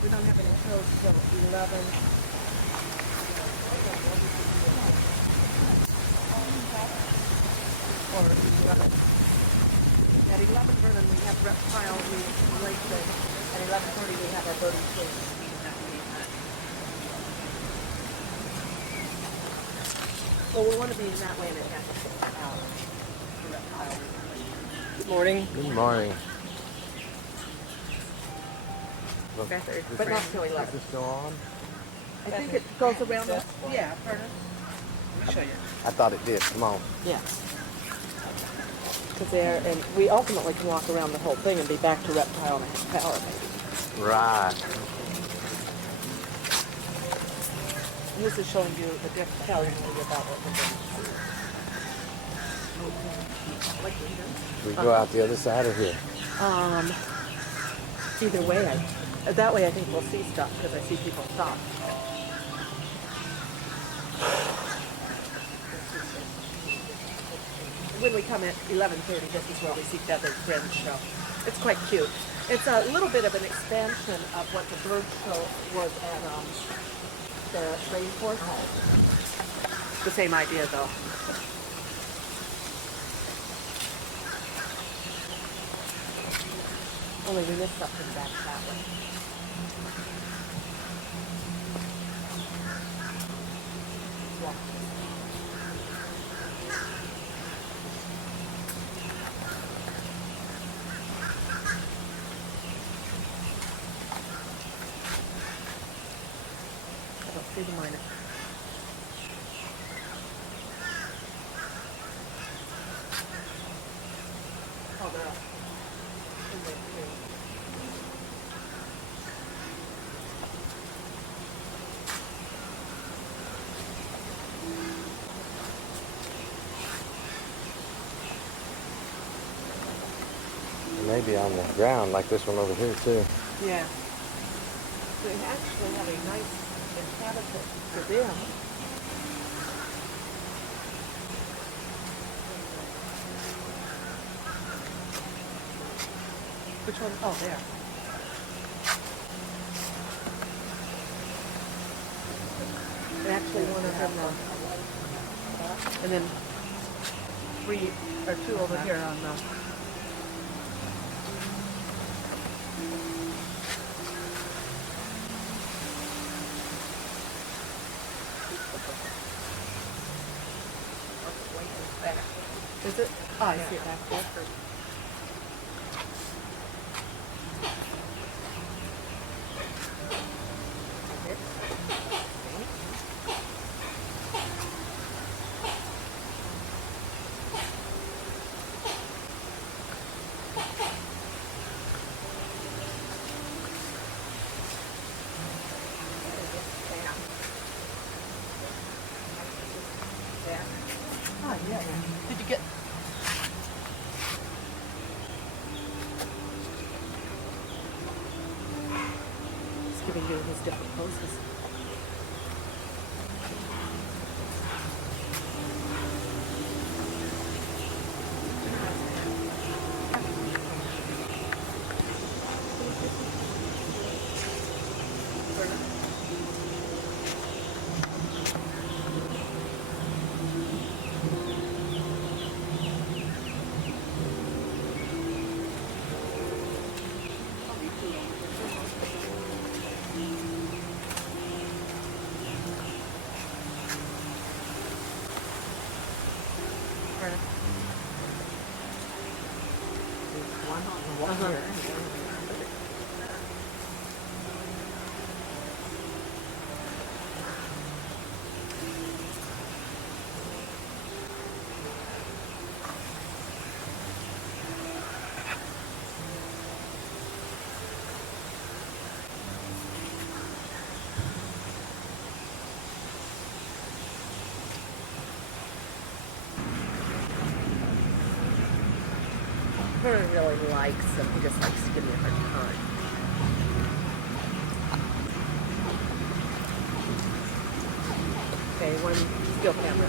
We don't have any shows till 11. Or 11. At 11, Vernon, we have reptile, we lake thing. At 11:30, we have our birdie swing. Well, we want to be in that way and it has to sit out. The reptile. Good morning. Good morning. Better, but not till 11. Is this still on? I think it goes around the, yeah, furnace. Let me show you. I thought it did. Come on. Yeah. Because there, and we ultimately can walk around the whole thing and be back to reptile in a half hour maybe. Right. And this is showing you the difference, telling you about what we're doing. We go out the other side of here. Either way, that way I think we'll see stuff because I see people stop. When we come at 11:30, this is where we see Feathered Friends show. It's quite cute. It's a little bit of an expansion of what the bird show was at the rainforest. The same idea though. Only we missed something back that way. Yeah. I don't see the miner. Oh, they're up. In there, too. Maybe on the ground like this one over here too. Yeah. They actually have a nice inhabitant for them. Which one? Oh, there. And actually one of them, and then three or two over here on the. Is it? Oh, I see it back there. Oh, yeah. Did you get? It's giving you his different poses. One on the wall here. Vernon really likes him. He just likes to give me a hard time. Okay, one still camera.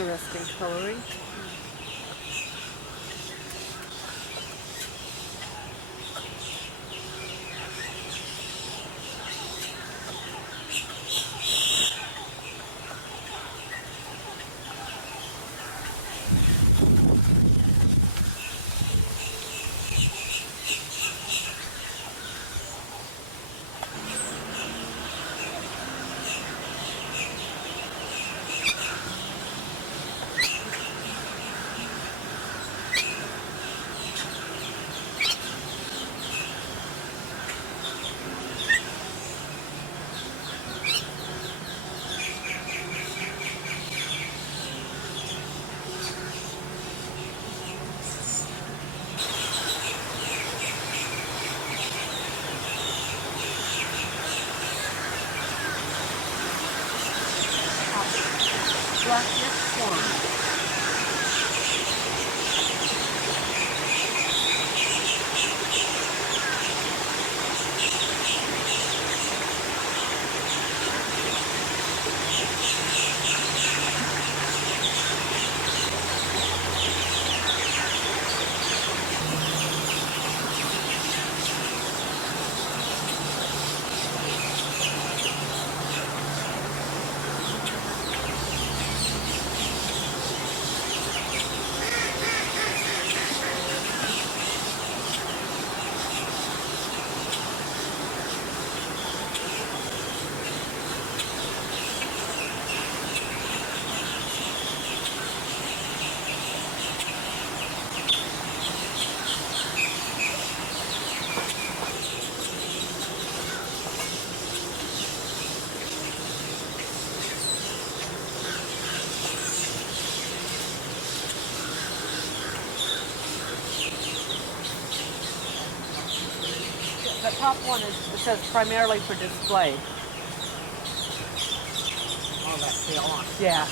interesting coloring. Black neck swan. The top one it says primarily for display. Oh, that's the on. Yeah.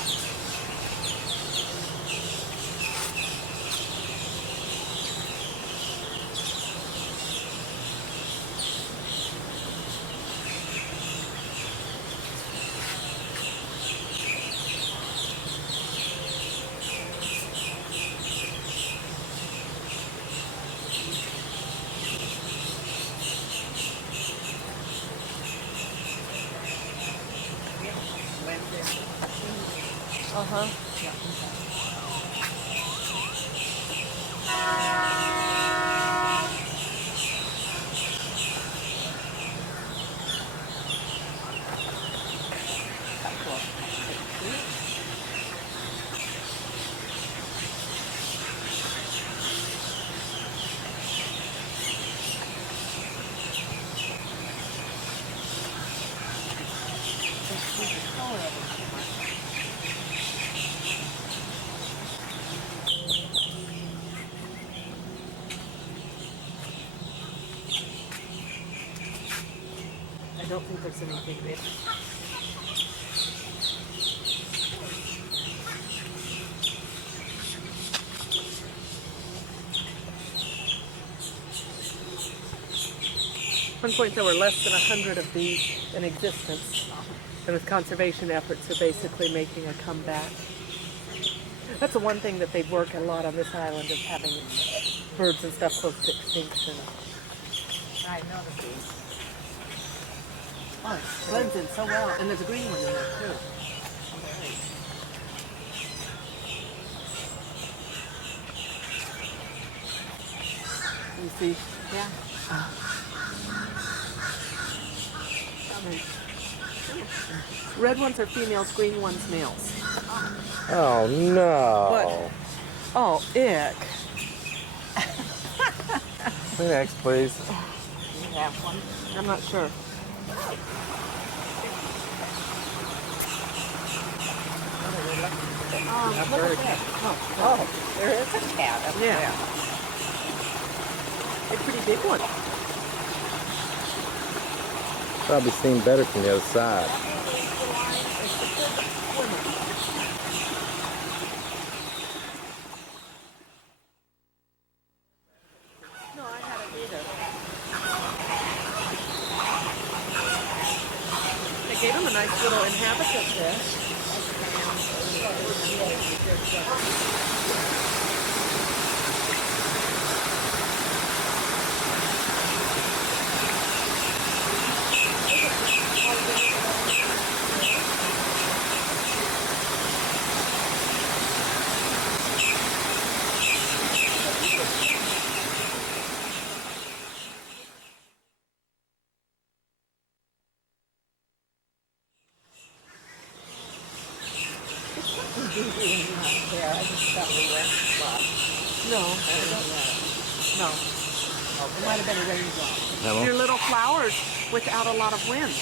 Uh-huh. I don't think there's anything there. At one point there were less than 100 of these in existence. And with conservation efforts, they're basically making a comeback. That's the one thing that they work a lot on this island is having birds and stuff close to extinction. I noticed these. Oh, it blends in so well. And there's a green one in there too. You see? Yeah. Red ones are females, green ones males. Oh no. What? Oh, ick. Next, please. You have one. I'm not sure. A Look bird. at that. Oh, there is a cat up Yeah. there. A pretty big one. Probably seen better from the other side. No, I hadn't either. They gave him a nice little inhabitant there. There, I just thought we were. No, I don't. No. It might have been a raindrop. Hello? Your little flowers without a lot of wind.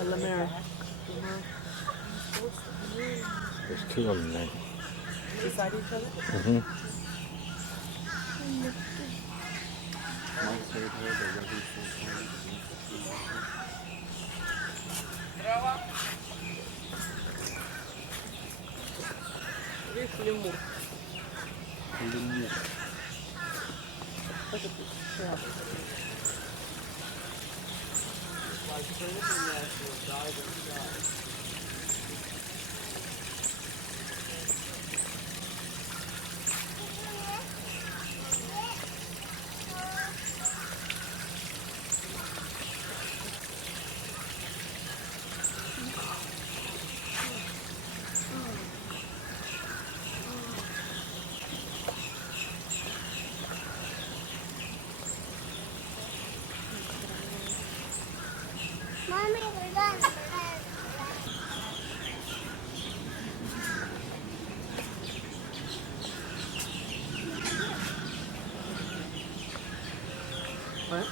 A La Mer. There's two of them there. Beside each other? Mm-hmm. Lemur. Look at this shell. Mommy, we're done. What?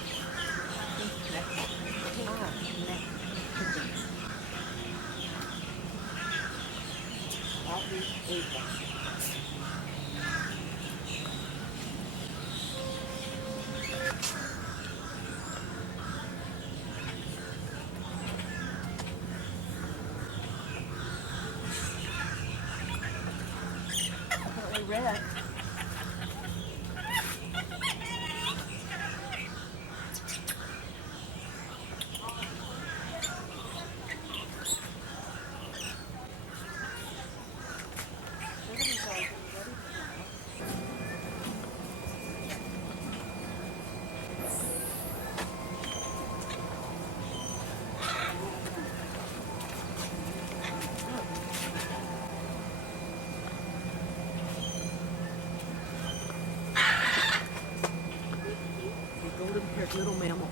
Red. Golden-haired little mammal.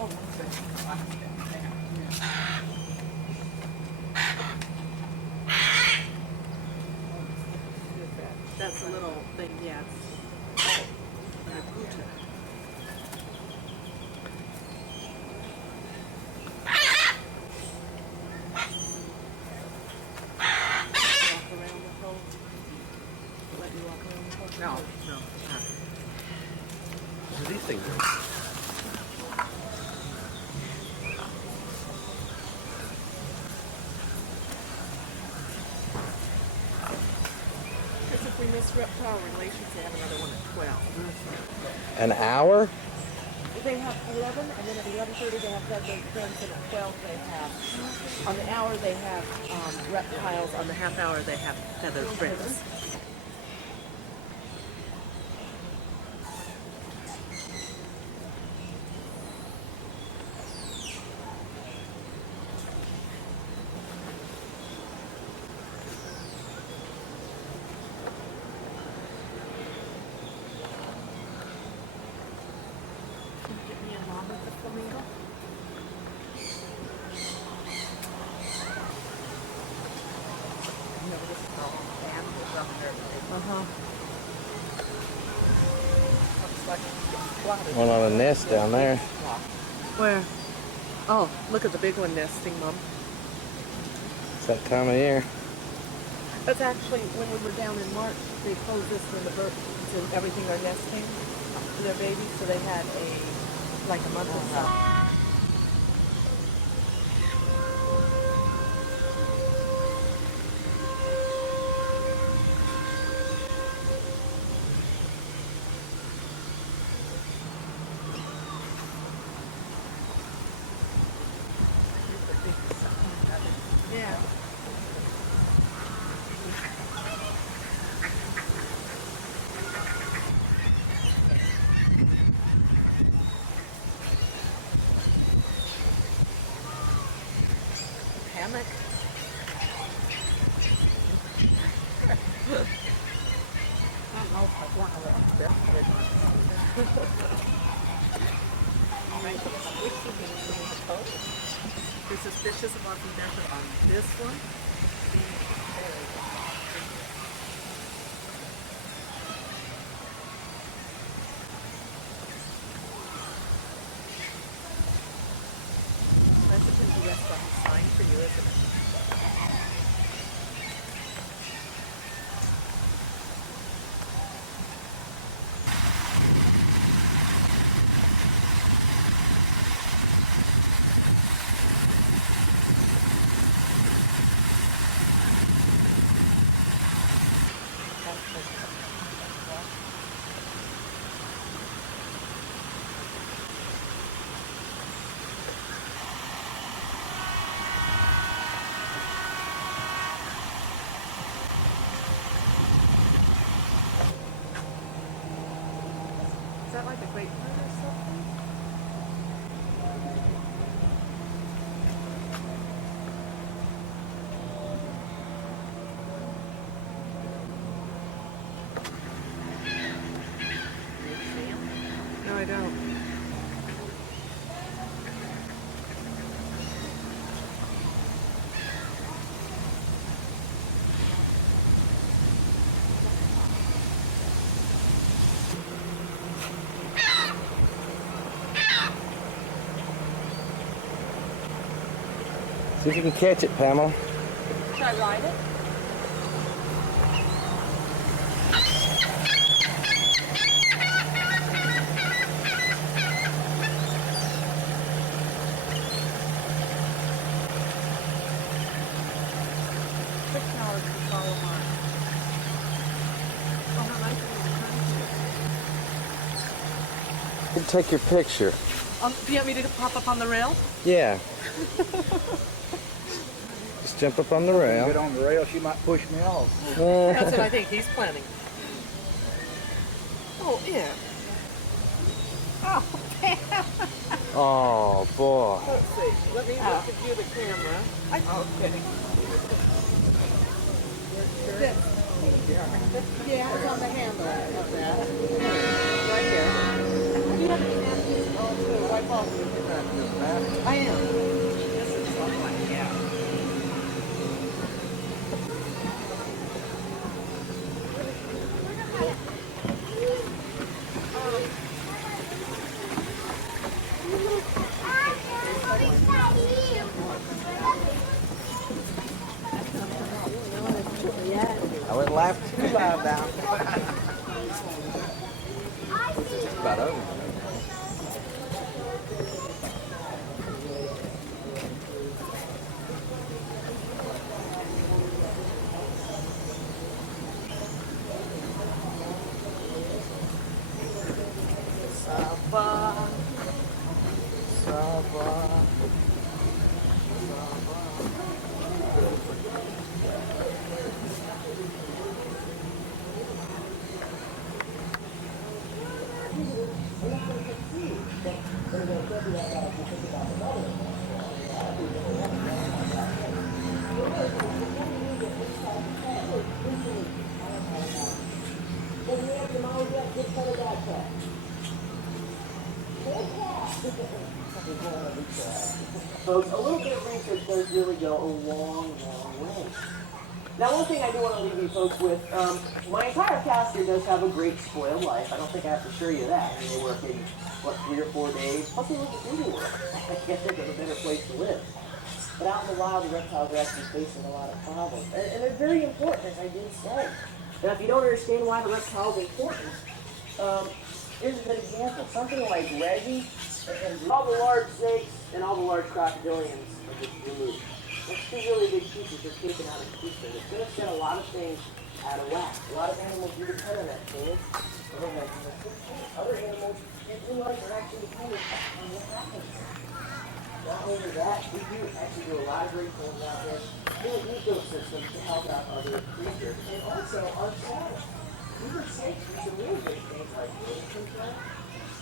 Oh, that's a little thing, yes. No, no. What do these things do? Because if we miss reptile relations, they have another one at 12. An hour? They have 11, and then at 11:30 they have feathered friends, and at 12 they have, on the hour they have reptiles, on the half hour they have feathered friends. Get me a mom with the flamingo. You know, this is all animals up there. Uh-huh. One on a nest down there. Where? Oh, look at the big one nesting, Mom. It's that time of year. That's actually, when we were down in March, they closed this when the birds and everything are nesting for their babies, so they had like a month or so. Yeah. Hammock. I don't know if I want to let them You're suspicious about the method on this one? That depends on the restaurant sign for you, isn't it? Is that like a grapefruit or something? No, I don't. See if you can catch it, Pamela. Should I ride it? $6 to follow mine. Oh, how nice it is. You can take your picture. Do you want me to pop up on the rail? Yeah. Just jump up on the Get rail. on the rail, she might push me off. That's what I think he's planning. Oh, yeah. Oh, boy. Let's see. Let me look at you the camera. Okay. Yeah, it's on the handle of that. Right here. Do you have any napkins? Oh, to wipe off. I am. This is something, yeah. I wouldn't laugh too loud now. It's just about over. Saba. Saba. Folks, a little bit of research does really go a long, long way. Now, one thing I do want to leave you folks with, my entire cast here does have a great spoiled life. I don't think I have to show you that. I mean, they work in, what, 3 or 4 days? Plus, they live in Disney World. I can't think of a better place to live. But out in the wild, the reptiles are actually facing a lot of problems. And they're very important, as I did say. Now, if you don't understand why the reptile is important, here's a good example. Something like Reggie and all the large snakes and all the large crocodilians are just removed. That's 2 really big pieces are taken out of the picture. It's going to set a lot of things out of whack. A lot of animals do depend on that change. Other animals, in life, are actually dependent on what happens. Not only that, we do actually do a lot of great things out there in the ecosystem to help out other creatures. And also ourselves. Even snakes do some really great things like control.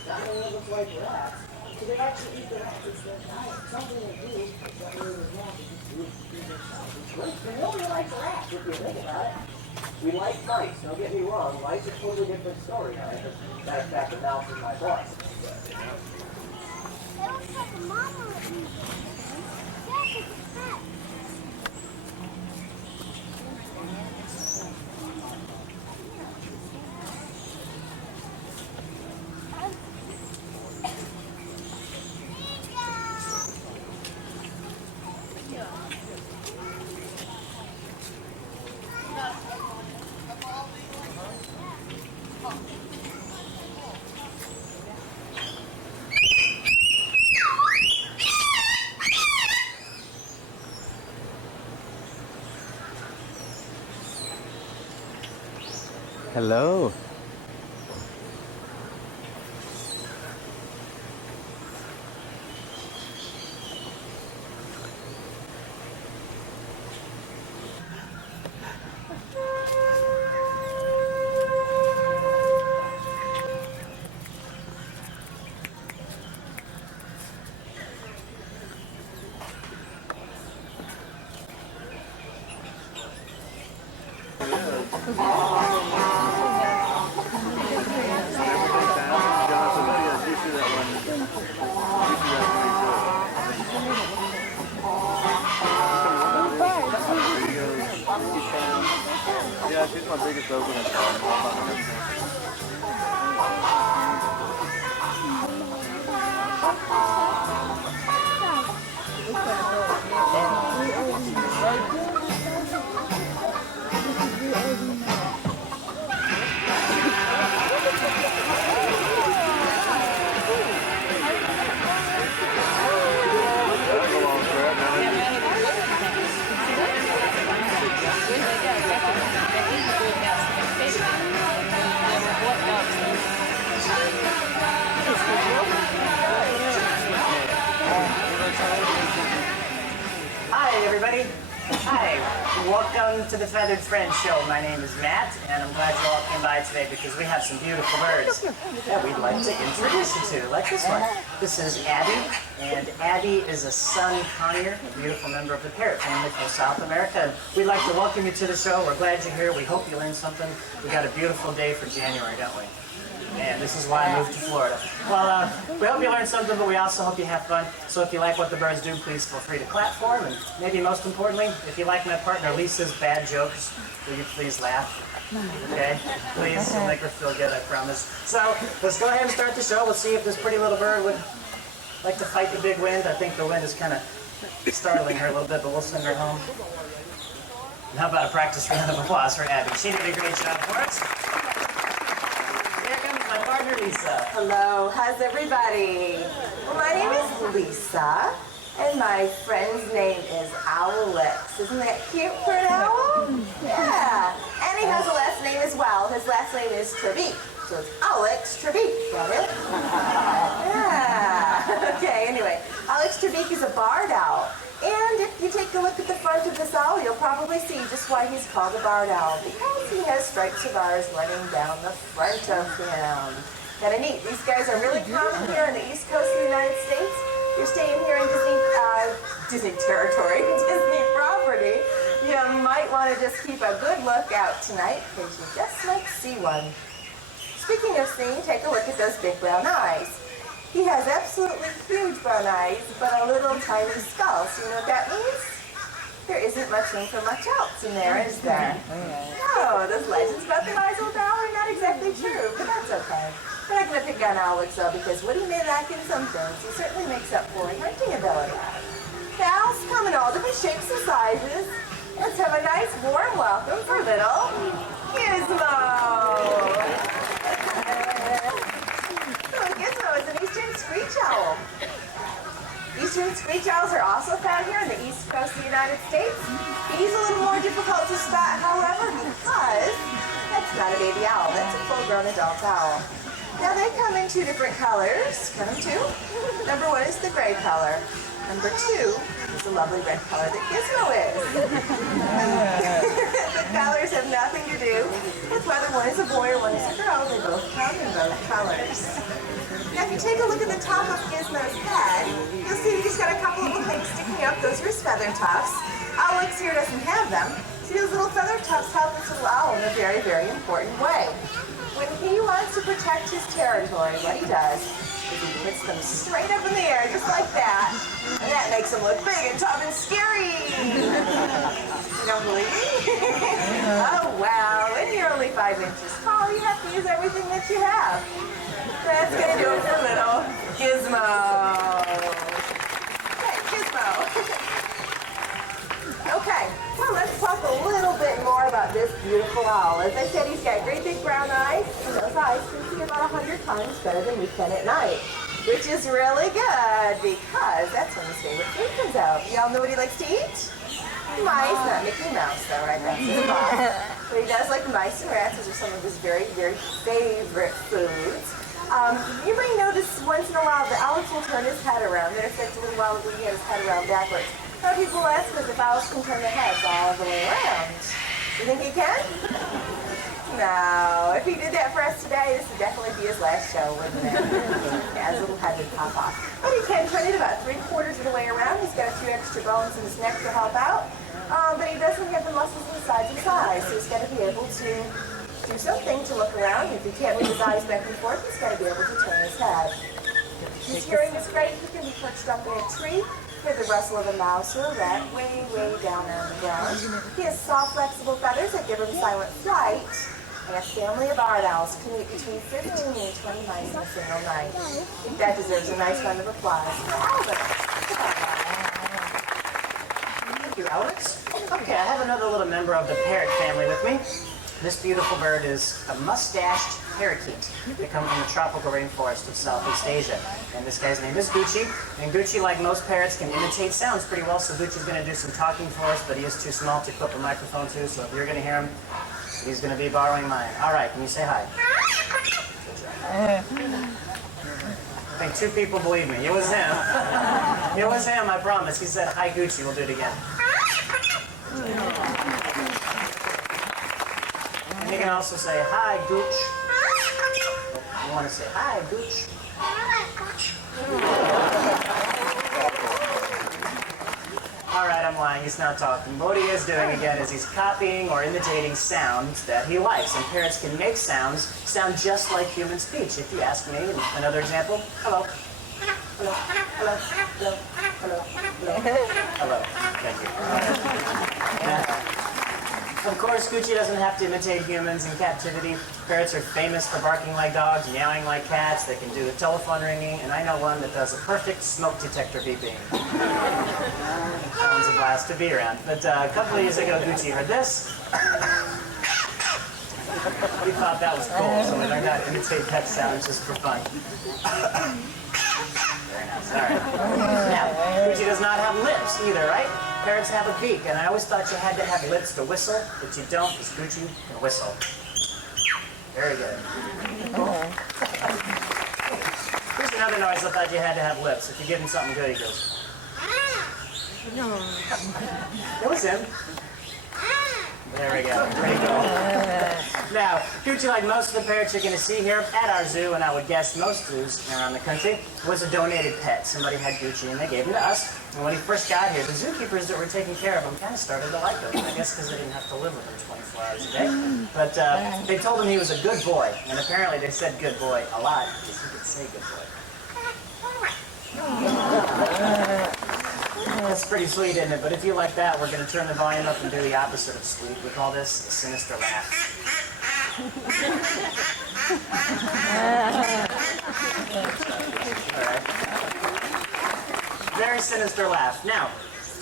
Not many of us like rats. So they actually eat the rats as their diet. Something they do is that really is wrong. They just do it to feed themselves. It's great. But nobody likes rats if you think about it. We like mice. Don't get me wrong. Mice are a totally different story. Matter of fact, the mouse is my boss. It looks like a mama with me. Yes, it's a pet. Hello. Yeah, she's my biggest opening. Hi, everybody. Hi. Welcome to the Feathered Friends Show. My name is Matt, and I'm glad you all came by today because we have some beautiful birds that we'd like to introduce you to, like this one. This is Abby, and Abby is a sun conure, a beautiful member of the parrot family from South America. We'd like to welcome you to the show. We're glad you're here. We hope you learned something. We got a beautiful day for January, don't we? And this is why I moved to Florida. Well, we hope you learned something, but we also hope you have fun. So if you like what the birds do, please feel free to clap for them. And maybe most importantly, if you like my partner Lisa's bad jokes, will you please laugh? Okay? Please, you'll make her feel good, I promise. So let's go ahead and start the show. We'll see if this pretty little bird would like to fight the big wind. I think the wind is kind of startling her a little bit, but we'll send her home. And how about a practice round of applause for Abby? She did a great job for us. My partner Lisa. Hello, how's everybody? My name is Lisa, and my friend's name is Owlex. Isn't that cute for an owl? Yeah. And he has a last name as well. His last name is Trevik. So it's Alex Trevik. Got it? Yeah. Okay, anyway, Alex Trevik is a barred owl. And if you take a look at the front of this owl, you'll probably see just why he's called a barred owl, because he has stripes of ours running down the front of him. Kind of neat. These guys are really common here on the East Coast of the United States. You're staying here in Disney territory, Disney property. You might want to just keep a good look out tonight, because you just might see one. Speaking of seeing, take a look at those big brown eyes. He has absolutely huge brown eyes, but a little tiny skull. So you know what that means? there isn't much room for much else in there, is there? No, those legends about the wise old owl are not exactly true, but that's okay. We're not going to pick on Alex, though, because Woody may lack in some things, he certainly makes up for in hunting ability. The owls come in all different shapes and sizes. Let's have a nice warm welcome for little Gizmo. So Gizmo is an eastern screech owl. Eastern screech owls are also found here on the east coast of the United States. He's a little more difficult to spot, however, because that's not a baby owl. That's a full-grown adult owl. Now they come in two different colors. Count them two. Number one is the gray color. Number two is the lovely red color that Gizmo is. The colors have nothing to do with whether one is a boy or one is a girl. They both come in both colors. Now if you take a look at the top of Gizmo's head, you'll see that he's got a couple little things sticking up. Those are his feather tufts. Alex here doesn't have them. See, those little feather tufts help this little owl in a very, very important way. When he wants to protect his territory, what he does is he puts them straight up in the air, just like that. And that makes him look big and tough and scary. You don't believe me? Oh, wow. When you're only 5 inches tall, you have to use everything that you have. That's going to do it for little Gizmo. Okay, Gizmo. Okay, well, let's talk a little bit more about this beautiful owl. As I said, he's got great big brown eyes, and those eyes can see about 100 times better than we can at night, which is really good because that's when his favorite food comes out. Y'all know what he likes to eat? Mice, not Mickey Mouse, though, right? That's his boss. But he does like mice and rats. Those are some of his very, very favorite foods. You may notice once in a while that Alex will turn his head around. There's a little while ago he had his head around backwards. Some people ask us if owls can turn their heads all the way around. You think he can? No. If he did that for us today, this would definitely be his last show, wouldn't it? Yeah, his little head would pop off. But he can turn it about 3/4 of the way around. He's got a few extra bones in his neck to help out. But he doesn't have the muscles in the sides of his eyes, so he's got to be able to do something to look around. If he can't move his eyes back and forth, he's got to be able to turn his head. His hearing is great. He can be perched up in a tree. Hear the rustle of a mouse or a rat way, way down on the ground. He has soft, flexible feathers that give him silent flight. And a family of barred owls can eat between 15 and 20 mice in a single night. I think that deserves a nice round of applause for Albert. Thank you, Alex. Okay, I have another little member of the parrot family with me. This beautiful bird is a mustached parakeet. They come from the tropical rainforest of Southeast Asia. And this guy's name is Gucci. And Gucci, like most parrots, can imitate sounds pretty well, so Gucci's going to do some talking for us, but he is too small to clip a microphone to, so if you're going to hear him, he's going to be borrowing mine. All right, can you say hi? I think 2 people believe me. It was him. It was him, I promise. He said, hi, Gucci. We'll do it again. And you can also say, hi, Gooch. You want to say, hi, Gooch. All right, I'm lying. He's not talking. What he is doing, again, is he's copying or imitating sounds that he likes. And parrots can make sounds sound just like human speech. If you ask me, another example, hello. Hello, hello, hello, hello, hello, hello. Thank you. Of course, Gucci doesn't have to imitate humans in captivity. Parrots are famous for barking like dogs, meowing like cats. They can do the telephone ringing, and I know one that does a perfect smoke detector beeping. That one's a blast to be around. But a couple of years ago, Gucci heard this. We thought that was cool, so we learned how to imitate that sound just for fun. Very nice. All right. Now, Gucci does not have lips either, right? Parrots have a beak, and I always thought you had to have lips to whistle, but you don't, because Gucci can whistle. Very good. Here's another noise I thought you had to have lips. If you give him something good, he goes. It was him. There we go. Pretty cool. Now, Gucci, like most of the parrots you're going to see here at our zoo, and I would guess most zoos around the country, was a donated pet. Somebody had Gucci, and they gave him to us. And when he first got here, the zookeepers that were taking care of him kind of started to like him. I guess because they didn't have to live with him 24 hours a day. But they told him he was a good boy, and apparently they said good boy a lot because he could say good boy. That's pretty sweet, isn't it? But if you like that, we're going to turn the volume up and do the opposite of sweet. We call this a sinister laugh. All right. Very sinister laugh. Now,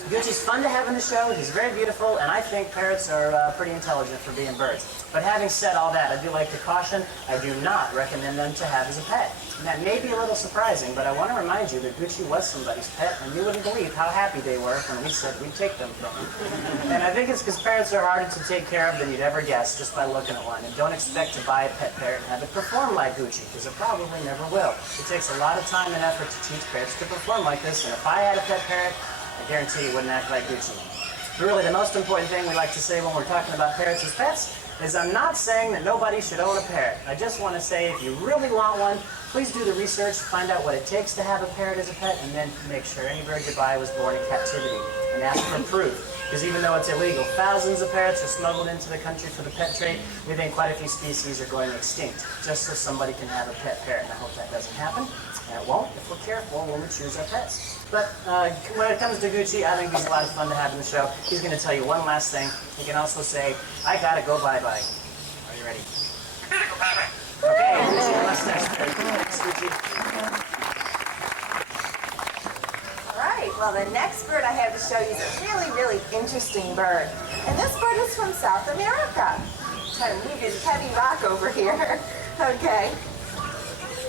Gucci's fun to have in the show. He's very beautiful, and I think parrots are pretty intelligent for being birds. But having said all that, I do like to caution, I do not recommend them to have as a pet. And that may be a little surprising, but I want to remind you that Gucci was somebody's pet, and you wouldn't believe how happy they were when we said we'd take them from them. And I think it's because parrots are harder to take care of than you'd ever guess just by looking at one. And don't expect to buy a pet parrot and have it perform like Gucci, because it probably never will. It takes a lot of time and effort to teach parrots to perform like this, and if I had a pet parrot, I guarantee you wouldn't act like Gucci. But really, the most important thing we like to say when we're talking about parrots as pets is I'm not saying that nobody should own a parrot. I just want to say if you really want one, please do the research, find out what it takes to have a parrot as a pet, and then make sure any bird you buy was born in captivity, and ask for proof. Because even though it's illegal, thousands of parrots are smuggled into the country for the pet trade. We think quite a few species are going extinct, just so somebody can have a pet parrot, and I hope that doesn't happen. And it won't if we're careful when we choose our pets. But when it comes to Gucci, I think he's a lot of fun to have in the show. He's going to tell you one last thing. He can also say, I gotta go bye-bye. Are you ready? Okay, Gucci, what's next? Thanks, Gucci. All right, well, the next bird I have to show you is a really, really interesting bird. And this bird is from South America. I'm trying to move his heavy rock over here. Okay.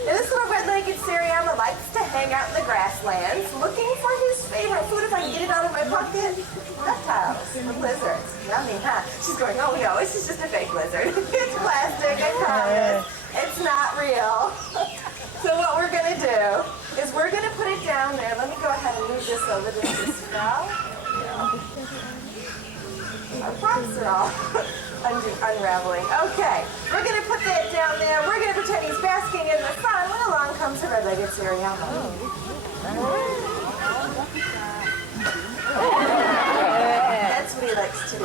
Now, this little red-legged Seriama likes to hang out in the grasslands looking for his favorite food, if I can get it out of my pocket, reptiles and lizards. Yummy, huh? She's going, oh no, this is just a fake lizard. It's plastic, I promise. It's not real. So what we're going to do is we're going to put it down there. Let me go ahead and move this over to this spell. Our props are all unraveling. Okay, we're going to put that down there. We're going to pretend he's basking in the sun when along comes the red-legged Seriama. That's what he likes to do.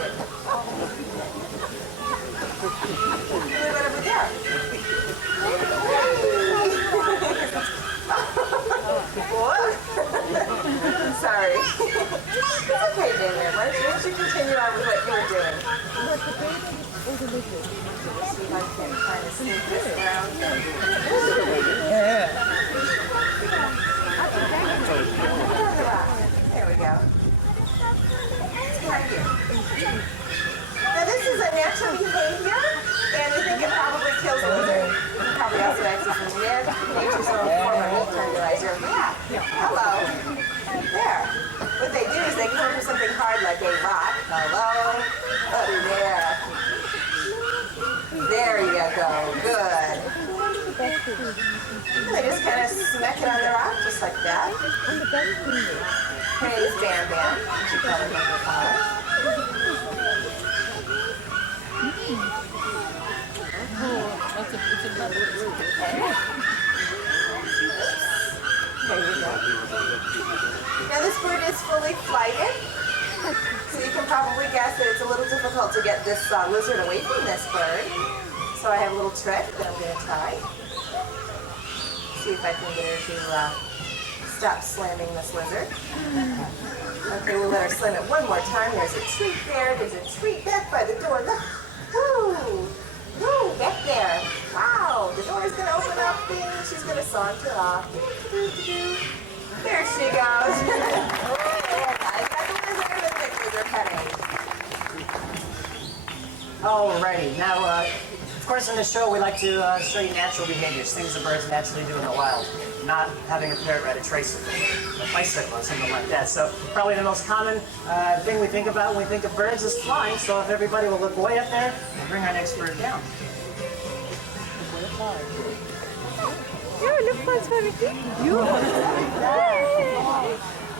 Move it over there. Sorry. It's okay, Damien. Why don't you continue on with what you were doing? See if I can kind of sneak this around. There we go. Now this is a natural behavior, and we think it probably kills the lizard. It probably also acts as a nature's own form of meat tenderizer. Yeah. Hello. There. What they do is they come for something hard like a rock. Hello. Oh, there. There you go. Good. And they just kind of smack it on the rock just like that. Her name is Bam Bam. She probably never call her. There you go. Now this bird is fully flighted, so you can probably guess that it's a little difficult to get this lizard away from this bird. So I have a little trick that I'm going to try. See if I can get her to stop slamming this lizard. Okay, we'll let her slam it one more time. There's a treat there. There's a treat back by the door. Look. Woo! Woo! Back there. Wow! The door is going to open up. Ding. She's going to saunter off. There she goes. There, guys. That's the lizard. The pictures are petting. Alrighty, now, of course in this show we like to show you natural behaviors, things the birds naturally do in the wild, not having a parrot ride a tricycle, a bicycle or something like that. So probably the most common thing we think about when we think of birds is flying, so if everybody will look way up there, we'll bring our next bird down.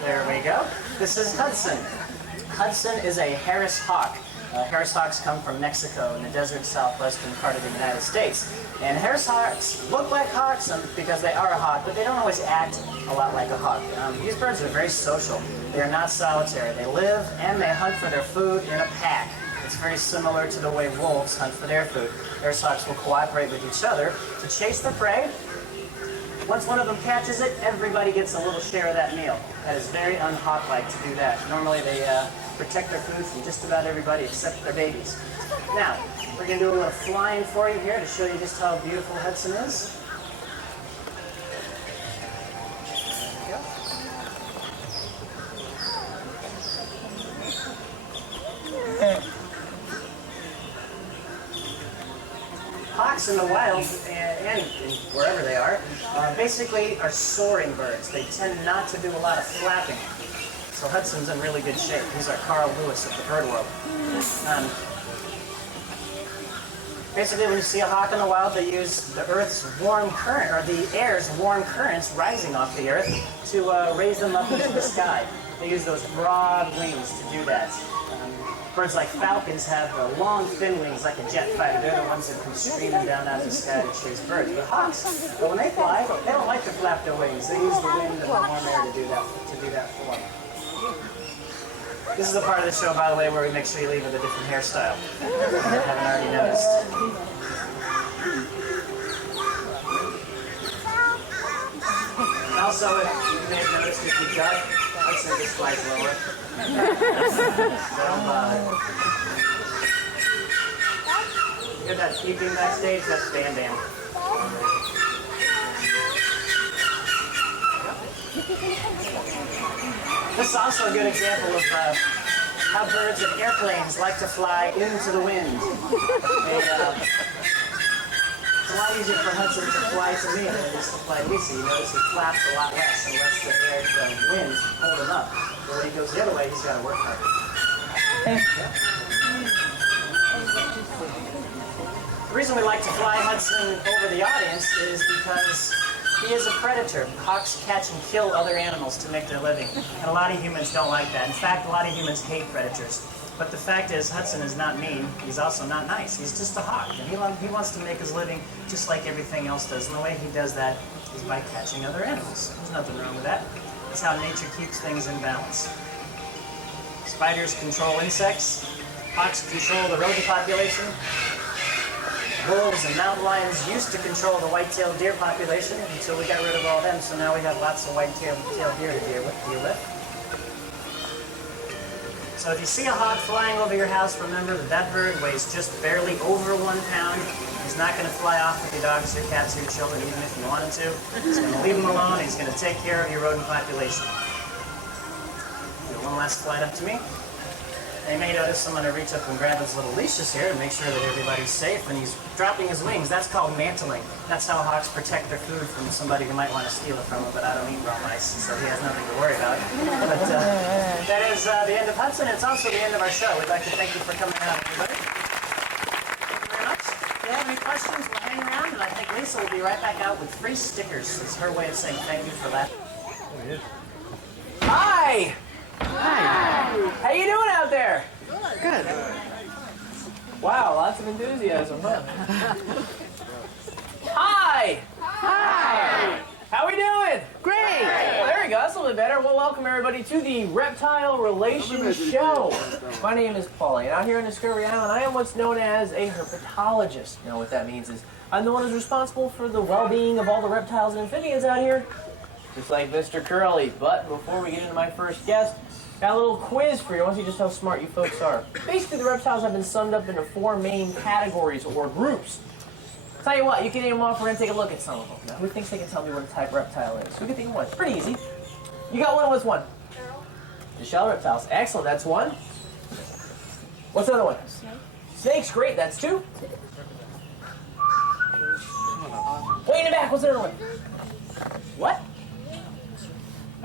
There we go. This is Hudson. Hudson is a Harris hawk. Harris hawks come from Mexico in the desert southwestern part of the United States. And Harris hawks look like hawks because they are a hawk, but they don't always act a lot like a hawk. These birds are very social. They are not solitary. They live and they hunt for their food in a pack. It's very similar to the way wolves hunt for their food. Harris hawks will cooperate with each other to chase the prey Once one of them catches it, everybody gets a little share of that meal. That is very unhawk-like to do that. Normally they protect their food from just about everybody except their babies. Now, we're going to do a little flying for you here to show you just how beautiful Hudson is. Hawks in the wild, and wherever they are, basically are soaring birds. They tend not to do a lot of flapping. So Hudson's in really good shape. He's our Carl Lewis of the bird world. Basically, when you see a hawk in the wild, they use the Earth's warm current, or the air's warm currents rising off the Earth to raise them up into the sky. They use those broad wings to do that. Birds like falcons have long, thin wings like a jet fighter. They're the ones that come streaming down out of the sky to chase birds. But hawks, when they fly, they don't like to flap their wings. They use the wind and the warm air to do that for them. This is the part of the show, by the way, where we make sure you leave with a different hairstyle. If you haven't already noticed. Also, if you may have noticed, if you duck, Hudson just flies lower. You hear that beeping backstage? That's Bam Bam. This is also a good example of how birds and airplanes like to fly into the wind. It's a lot easier for Hudson to fly to me than it is to fly to Lisa. You notice he flaps a lot less and lets the wind hold him up. But when he goes the other way, he's got to work hard. The reason we like to fly Hudson over the audience is because he is a predator. Hawks catch and kill other animals to make their living. And a lot of humans don't like that. In fact, a lot of humans hate predators. But the fact is, Hudson is not mean. He's also not nice. He's just a hawk. And he wants to make his living just like everything else does. And the way he does that is by catching other animals. There's nothing wrong with that. That's how nature keeps things in balance. Spiders control insects. Hawks control the rodent population. Wolves and mountain lions used to control the white-tailed deer population until we got rid of all them, so now we have lots of white-tailed deer to deal with. So if you see a hawk flying over your house, remember that that bird weighs just barely over 1 pound. He's not going to fly off with your dogs, your cats, your children, even if you want him to. He's going to leave them alone. He's going to take care of your rodent population. Do one last flight up to me. And you may notice I'm going to reach up and grab his little leashes here to make sure that everybody's safe, and he's dropping his wings. That's called mantling. That's how hawks protect their food from somebody who might want to steal it from him, but I don't eat raw mice, so he has nothing to worry about. But that is the end of Hudson. It's also the end of our show. We'd like to thank you for coming out, everybody. Thank you very much. If you have any questions, we'll hang around, and I think Lisa will be right back out with free stickers. It's her way of saying thank you for that. Hi! Hi! How you doing out there? Good. Wow, lots of enthusiasm, huh? Hi! Hi! How we doing? Great. Well, there we go. That's a little bit better. Well, welcome everybody to the Reptile Relations Show. My name is Paulie, and out here on Discovery Island, I am what's known as a herpetologist. You know what that means is I'm the one who's responsible for the well-being of all the reptiles and amphibians out here, just like Mr. Curly. But before we get into my first guest, got a little quiz for you. I want to see just how smart you folks are. Basically, the reptiles have been summed up into 4 main categories or groups. Tell you what, you can name them off. We're going to take a look at some of them. Now, who thinks they can tell me what a type reptile is? Who can think of one? It's pretty easy. You got one. What's one? The shell reptiles. Excellent. That's one. What's the other one? Snakes. Great. That's 2. Way in the back. What's the other one? What?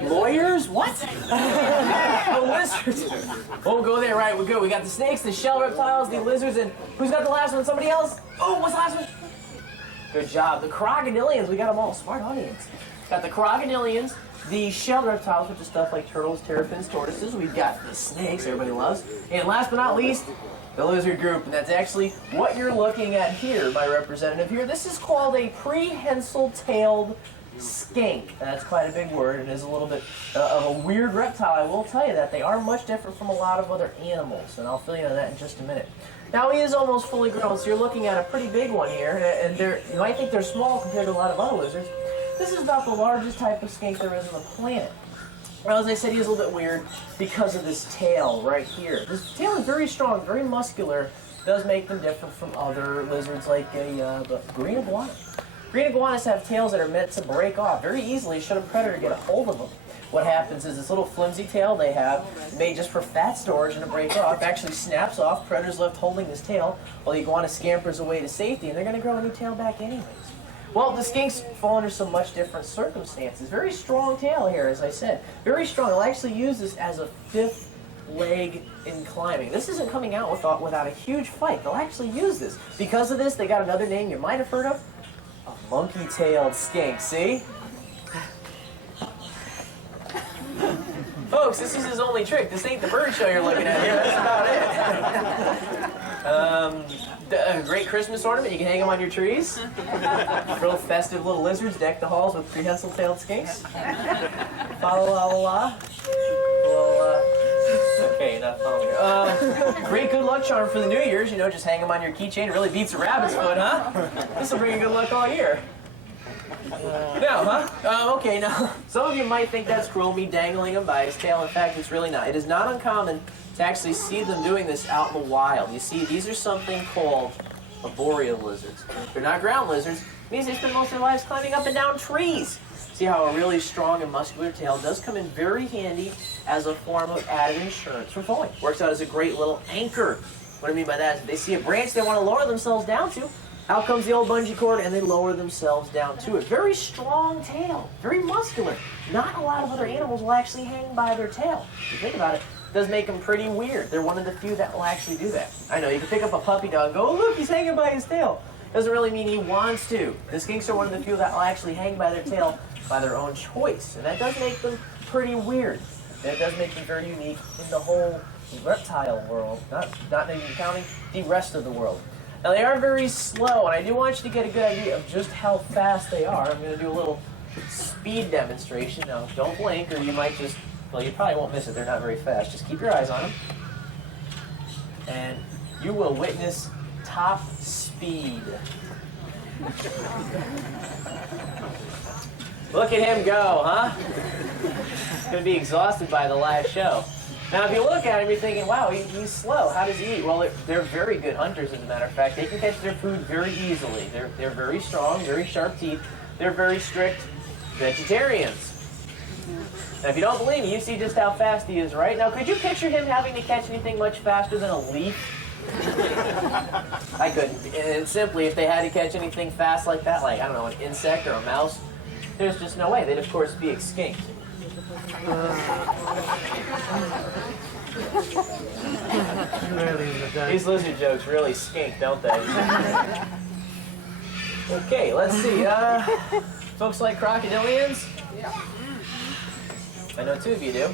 Lawyers? What? Oh, lizards. Won't go there, right? We're good. We got the snakes, the shell reptiles, the lizards, and who's got the last one? Somebody else? Oh, what's the last one? Good job. The crocodilians. We got them all. Smart audience. Got the crocodilians, the shell reptiles, which is stuff like turtles, terrapins, tortoises. We've got the snakes, everybody loves. And last but not least, the lizard group. And that's actually what you're looking at here, my representative here. This is called a prehensile-tailed skink. That's quite a big word. It is a little bit of a weird reptile. I will tell you that. They are much different from a lot of other animals, and I'll fill you in on that in just a minute. Now, he is almost fully grown, so you're looking at a pretty big one here, and you might think they're small compared to a lot of other lizards, This is about the largest type of skink there is on the planet. Well, as I said, he's a little bit weird because of this tail right here. This tail is very strong, very muscular. Does make them different from other lizards like a green iguana. Green iguanas have tails that are meant to break off very easily should a predator get a hold of them. What happens is this little flimsy tail they have, made just for fat storage and to break off, actually snaps off. Predator's left holding this tail while the iguana scampers away to safety, and they're going to grow a new tail back anyways. Well, the skinks fall under some much different circumstances. Very strong tail here, as I said. Very strong. They'll actually use this as a fifth leg in climbing. This isn't coming out without a huge fight. They'll actually use this. Because of this, they got another name you might have heard of. A monkey-tailed skink. See? Folks, this is his only trick. This ain't the bird show you're looking at here. That's about it. A great Christmas ornament. You can hang them on your trees. Real festive little lizards deck the halls with prehensile-tailed skinks. Fa la la la la. Well, okay, not following. Great good luck charm for the New Year's. You know, just hang them on your keychain. It really beats a rabbit's foot, huh? This will bring you good luck all year. Now, huh? Okay, now, some of you might think that's cruel, me dangling him by his tail. In fact, it's really not. It is not uncommon to actually see them doing this out in the wild. You see, these are something called arboreal lizards. They're not ground lizards. It means they spend most of their lives climbing up and down trees. See how a really strong and muscular tail does come in very handy as a form of added insurance for falling. Works out as a great little anchor. What I mean by that is if they see a branch they want to lower themselves down to, out comes the old bungee cord and they lower themselves down to it. Very strong tail, very muscular. Not a lot of other animals will actually hang by their tail. If you think about it, it does make them pretty weird. They're one of the few that will actually do that. I know, you can pick up a puppy dog and go, oh look, he's hanging by his tail. Doesn't really mean he wants to. The skinks are one of the few that will actually hang by their tail by their own choice. And that does make them pretty weird. And it does make them very unique in the whole reptile world, not even counting the rest of the world. Now they are very slow, and I do want you to get a good idea of just how fast they are. I'm going to do a little speed demonstration. Now don't blink or you might just, well you probably won't miss it, they're not very fast. Just keep your eyes on them. And you will witness top speed. Look at him go, huh? He's going to be exhausted by the last show. Now, if you look at him, you're thinking, wow, he's slow. How does he eat? Well, they're very good hunters, as a matter of fact. They can catch their food very easily. They're very strong, very sharp teeth. They're very strict vegetarians. Now, if you don't believe me, you see just how fast he is, right? Now, could you picture him having to catch anything much faster than a leaf? I couldn't. And simply, if they had to catch anything fast like that, like, I don't know, an insect or a mouse, there's just no way. They'd, of course, be extinct. These lizard jokes really skink, don't they? Okay, let's see. Folks like crocodilians? Yeah. I know two of you do.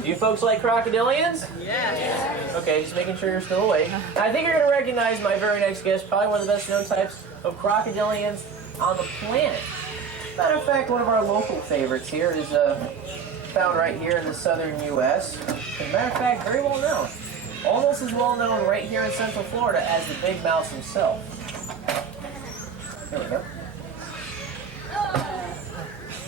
Do you folks like crocodilians? Yeah. Okay, just making sure you're still awake. I think you're going to recognize my very next guest, probably one of the best known types of crocodilians on the planet. Matter of fact, one of our local favorites here is found right here in the southern U.S. As a matter of fact, very well known. Almost as well known right here in Central Florida as the big mouse himself. There we go.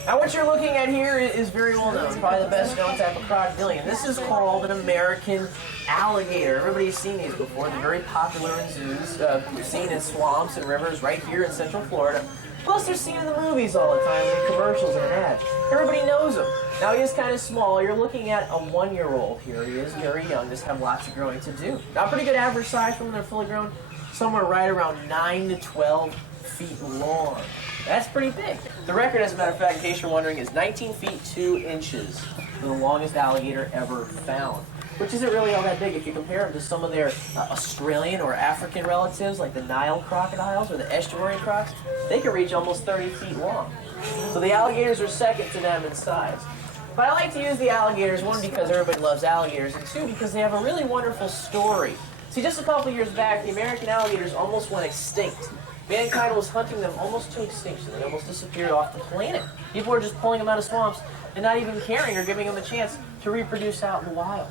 Now what you're looking at here is very well known, probably the best known type of crocodilian. This is called an American alligator. Everybody's seen these before. They're very popular in zoos. You're seen in swamps and rivers right here in Central Florida. Plus they're seen in the movies all the time, in commercials and ads. Everybody knows him. Now he is kind of small. You're looking at a 1-year-old here. He is very young, just have lots of growing to do. Not pretty good average size for when they're fully grown. Somewhere right around 9 to 12 feet long. That's pretty big. The record, as a matter of fact, in case you're wondering, is 19 feet 2 inches. The longest alligator ever found. Which isn't really all that big if you compare them to some of their Australian or African relatives, like the Nile crocodiles or the estuary crocs. They can reach almost 30 feet long. So the alligators are second to them in size. But I like to use the alligators, one, because everybody loves alligators, and two, because they have a really wonderful story. See, just a couple years back, the American alligators almost went extinct. Mankind was hunting them almost to extinction. They almost disappeared off the planet. People were just pulling them out of swamps and not even caring or giving them a chance to reproduce out in the wild.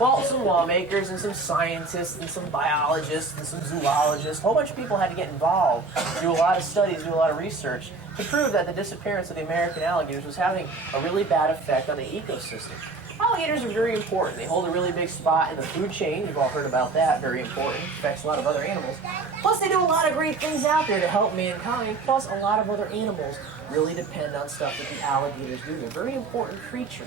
Well, some lawmakers and some scientists and some biologists and some zoologists, a whole bunch of people had to get involved, do a lot of studies, do a lot of research to prove that the disappearance of the American alligators was having a really bad effect on the ecosystem. Alligators are very important. They hold a really big spot in the food chain. You've all heard about that. Very important. Affects a lot of other animals. Plus, they do a lot of great things out there to help mankind. Plus, a lot of other animals really depend on stuff that the alligators do. They're very important creatures.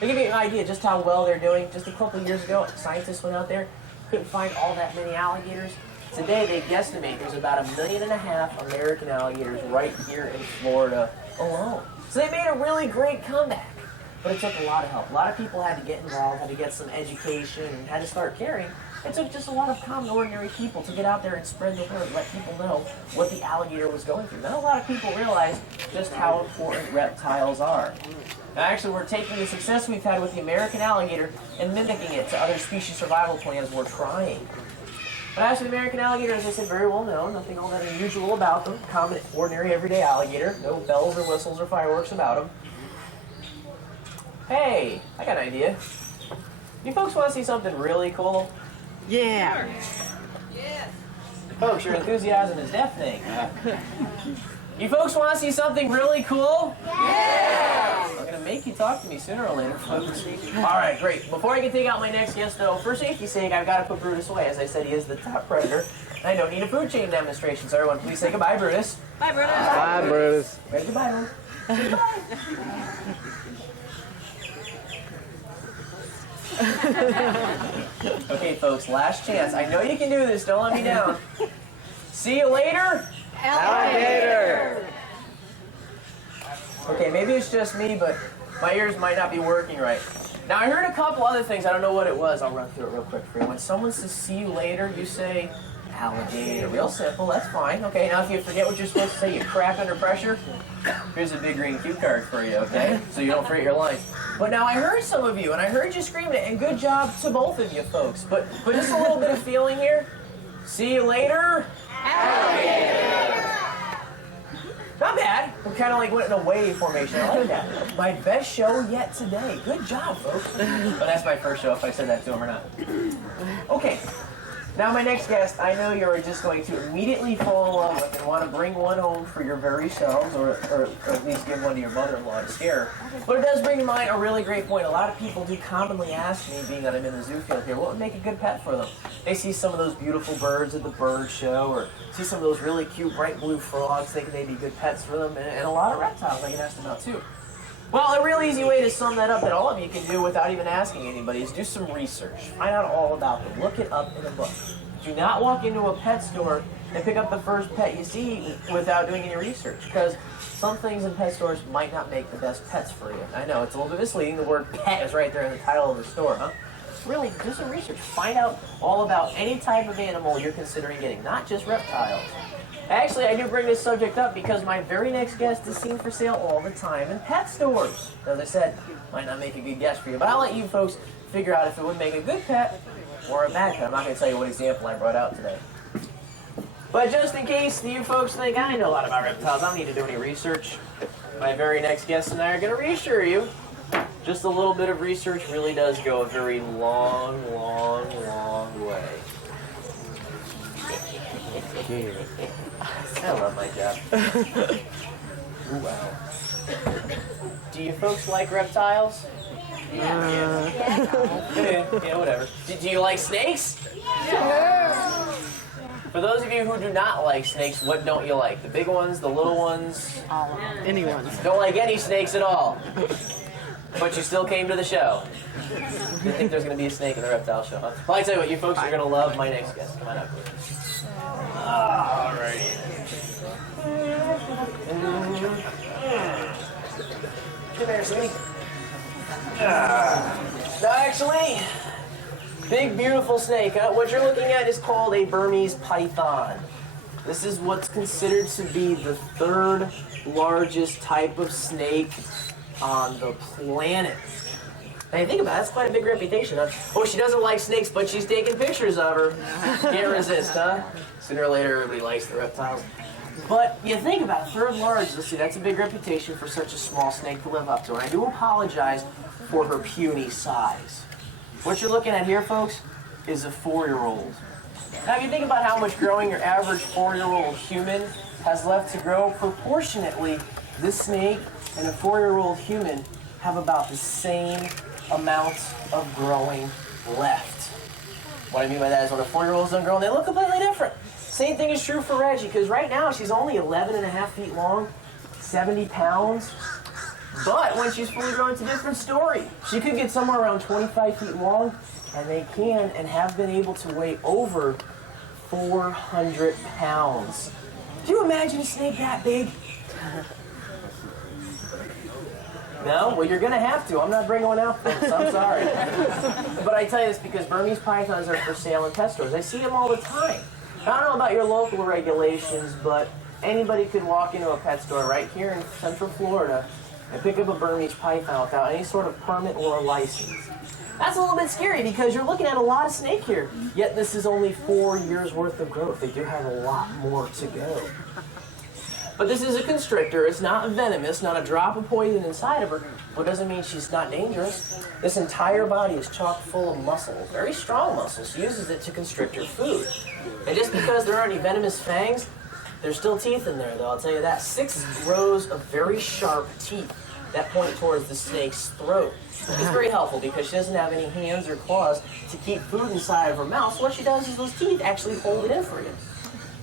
To give you an idea just how well they're doing, just a couple of years ago, scientists went out there, couldn't find all that many alligators. Today, they guesstimate there's about 1.5 million American alligators right here in Florida alone. So they made a really great comeback. But it took a lot of help. A lot of people had to get involved, had to get some education, and had to start caring. It took just a lot of common, ordinary people to get out there and spread the word, let people know what the alligator was going through. Not a lot of people realize just how important reptiles are. Now, actually, we're taking the success we've had with the American alligator and mimicking it to other species survival plans we're trying. But actually, the American alligator, as I said, very well known. Nothing all that unusual about them. Common, ordinary, everyday alligator. No bells or whistles or fireworks about them. Hey, I got an idea. You folks want to see something really cool? Yeah. Folks, your enthusiasm is deafening. You folks want to see something really cool? Yeah! I'm going to make you talk to me sooner or later, folks. All right, great. Before I can take out my next guest, though, for safety's sake, I've got to put Brutus away. As I said, he is the top predator. And I don't need a food chain demonstration, so everyone please say goodbye, Brutus. Bye, Brutus. Bye, Brutus. Ready? Goodbye, Brutus. Goodbye. Okay, folks, last chance. I know you can do this. Don't let me down. See you later. Alligator! Okay, maybe it's just me, but my ears might not be working right. Now, I heard a couple other things. I don't know what it was. I'll run through it real quick for you. When someone says, see you later, you say, alligator. Real simple. That's fine. Okay, now if you forget what you're supposed to say, you crack under pressure, here's a big green cue card for you, okay? So you don't forget your line. But now I heard some of you, and I heard you screaming it, and good job to both of you folks. But just a little bit of feeling here. See you later. Not bad. We kind of like went in a wave formation. I like that. My best show yet today. Good job, folks. But that's my first show, if I said that to him or not. Okay. Now my next guest, I know you're just going to immediately fall in love with and want to bring one home for your very selves, or at least give one to your mother-in-law to scare her. But it does bring to mind a really great point. A lot of people do commonly ask me, being that I'm in the zoo field here, what would make a good pet for them? They see some of those beautiful birds at the bird show, or see some of those really cute bright blue frogs, thinking they'd be good pets for them, and a lot of reptiles I get asked about too. Well, a real easy way to sum that up that all of you can do without even asking anybody is do some research. Find out all about them. Look it up in a book. Do not walk into a pet store and pick up the first pet you see without doing any research, because some things in pet stores might not make the best pets for you. I know, it's a little bit misleading. The word pet is right there in the title of the store, huh? Really, do some research. Find out all about any type of animal you're considering getting, not just reptiles. Actually, I do bring this subject up because my very next guest is seen for sale all the time in pet stores. As I said, might not make a good guess for you, but I'll let you folks figure out if it would make a good pet or a bad pet. I'm not going to tell you what example I brought out today. But just in case you folks think I know a lot about reptiles, I don't need to do any research. My very next guest and I are going to reassure you, just a little bit of research really does go a very long, long, long way. I love my job. Ooh, wow. Do you folks like reptiles? Yeah, whatever. Do you like snakes? Yeah. For those of you who do not like snakes, what don't you like? The big ones, the little ones? Any ones. Don't like any snakes at all. But you still came to the show. Didn't think there's going to be a snake in the reptile show, huh? Well, I tell you what, you folks are going to love my next guest. Come on up. Alrighty. Come here, sweetie. Now, actually, big, beautiful snake. What you're looking at is called a Burmese python. This is what's considered to be the third largest type of snake on the planet. Now you think about it, that's quite a big reputation, huh? Oh, she doesn't like snakes, but she's taking pictures of her. Can't resist, huh? Sooner or later, everybody likes the reptiles. But you think about it, third largest, let's see, that's a big reputation for such a small snake to live up to. And I do apologize for her puny size. What you're looking at here, folks, is a 4-year-old. Now, if you think about how much growing your average 4-year-old human has left to grow, proportionately, this snake and a 4-year-old human have about the same amount of growing left. What I mean by that is when a 4-year-old's done growing, they look completely different. Same thing is true for Reggie, because right now she's only 11.5 feet long, 70 pounds. But when she's fully grown, it's a different story. She could get somewhere around 25 feet long, and they can and have been able to weigh over 400 pounds. Do you imagine a snake that big? No? Well, you're going to have to. I'm not bringing one out, folks. I'm sorry. But I tell you this because Burmese pythons are for sale in pet stores. I see them all the time. I don't know about your local regulations, but anybody could walk into a pet store right here in Central Florida and pick up a Burmese python without any sort of permit or license. That's a little bit scary because you're looking at a lot of snake here. Yet this is only 4 years worth of growth. They do have a lot more to go. But this is a constrictor. It's not venomous, not a drop of poison inside of her. But it doesn't mean she's not dangerous. This entire body is chock full of muscle, very strong muscles. She uses it to constrict her food. And just because there aren't any venomous fangs, there's still teeth in there, though, I'll tell you that. 6 rows of very sharp teeth that point towards the snake's throat. It's very helpful because she doesn't have any hands or claws to keep food inside of her mouth. So what she does is those teeth actually hold it in for you.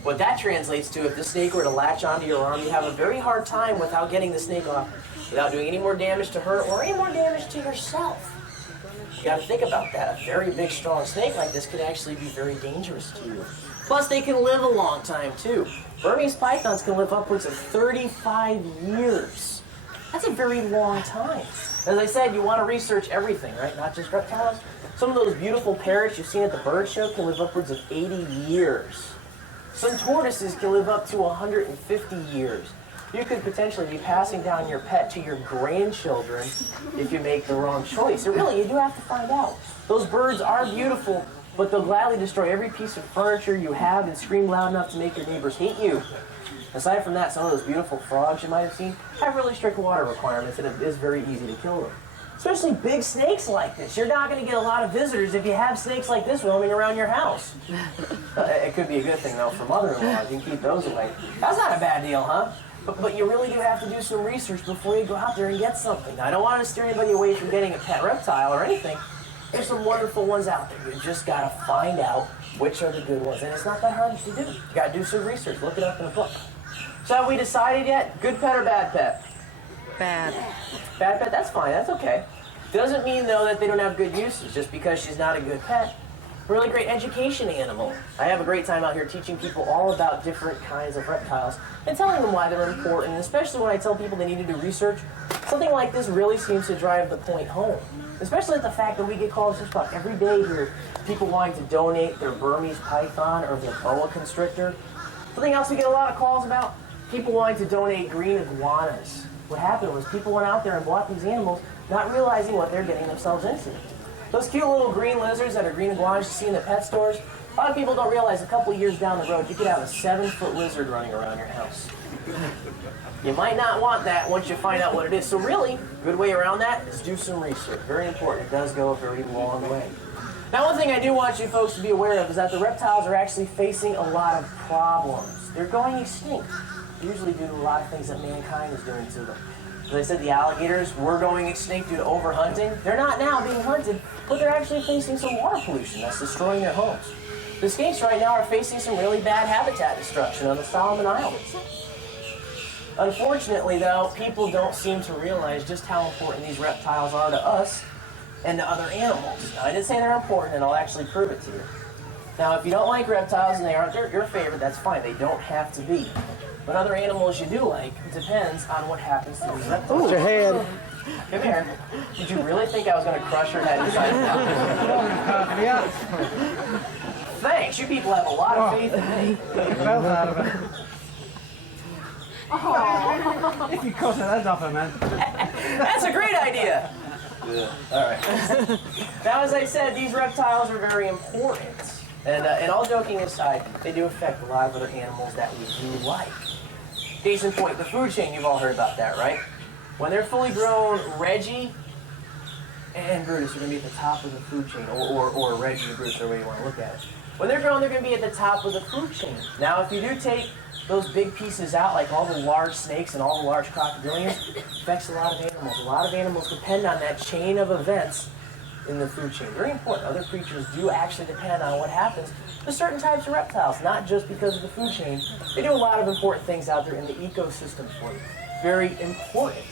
What that translates to, if the snake were to latch onto your arm, you have a very hard time without getting the snake off, without doing any more damage to her or any more damage to yourself. You gotta think about that. A very big, strong snake like this could actually be very dangerous to you. Plus, they can live a long time, too. Burmese pythons can live upwards of 35 years. That's a very long time. As I said, you want to research everything, right? Not just reptiles. Some of those beautiful parrots you've seen at the bird show can live upwards of 80 years. Some tortoises can live up to 150 years. You could potentially be passing down your pet to your grandchildren if you make the wrong choice. And really, you do have to find out. Those birds are beautiful, but they'll gladly destroy every piece of furniture you have and scream loud enough to make your neighbors hate you. Aside from that, some of those beautiful frogs you might have seen have really strict water requirements, and it is very easy to kill them. Especially big snakes like this. You're not going to get a lot of visitors if you have snakes like this roaming around your house. It could be a good thing, though, for mother-in-laws. You can keep those away. That's not a bad deal, huh? But you really do have to do some research before you go out there and get something. Now, I don't want to steer anybody away from getting a pet reptile or anything. There's some wonderful ones out there. You just got to find out which are the good ones. And it's not that hard to do. You got to do some research. Look it up in a book. So have we decided yet? Good pet or bad pet? Bad. Bad pet? That's fine. That's okay. Doesn't mean, though, that they don't have good uses just because she's not a good pet. Really great education animal. I have a great time out here teaching people all about different kinds of reptiles and telling them why they're important, especially when I tell people they need to do research. Something like this really seems to drive the point home, especially the fact that we get calls just about every day here, people wanting to donate their Burmese python or their boa constrictor. Something else we get a lot of calls about, people wanting to donate green iguanas. What happened was people went out there and bought these animals not realizing what they're getting themselves into. Those cute little green lizards that are green iguanas you see in the pet stores, a lot of people don't realize a couple years down the road you could have a 7-foot lizard running around your house. You might not want that once you find out what it is. So really, good way around that is do some research. Very important. It does go a very long way. Now, one thing I do want you folks to be aware of is that the reptiles are actually facing a lot of problems. They're going extinct, usually due to a lot of things that mankind is doing to them. As I said, the alligators were going extinct due to overhunting. They're not now being hunted, but they're actually facing some water pollution that's destroying their homes. The skinks right now are facing some really bad habitat destruction on the Solomon Islands. Unfortunately, though, people don't seem to realize just how important these reptiles are to us and to other animals. Now, I did say they're important, and I'll actually prove it to you. Now, if you don't like reptiles and they aren't your favorite, that's fine. They don't have to be. But other animals you do like, it depends on what happens to these reptiles. Put your hand. Come here. Did you really think I was going to crush her head inside the mouth? Thanks. You people have a lot of faith in me. If you cut her head off her, man. That's a great idea. Yeah. All right. Now, as I said, these reptiles are very important. And all joking aside, they do affect a lot of other animals that we do like. Case in point, the food chain, you've all heard about that, right? When they're fully grown, Reggie and Brutus are going to be at the top of the food chain, or Reggie and Brutus, or way you want to look at it. When they're grown, they're going to be at the top of the food chain. Now, if you do take those big pieces out, like all the large snakes and all the large crocodilians, it affects a lot of animals. A lot of animals depend on that chain of events in the food chain. Very important. Other creatures do actually depend on what happens to certain types of reptiles, not just because of the food chain. They do a lot of important things out there in the ecosystem for you. Very important.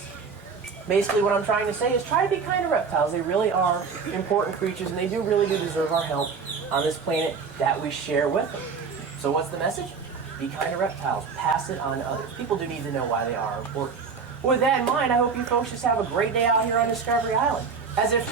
Basically, what I'm trying to say is try to be kind to reptiles. They really are important creatures, and they do really deserve our help on this planet that we share with them. So what's the message? Be kind to reptiles. Pass it on to others. People do need to know why they are important. With that in mind, I hope you folks just have a great day out here on Discovery Island. As if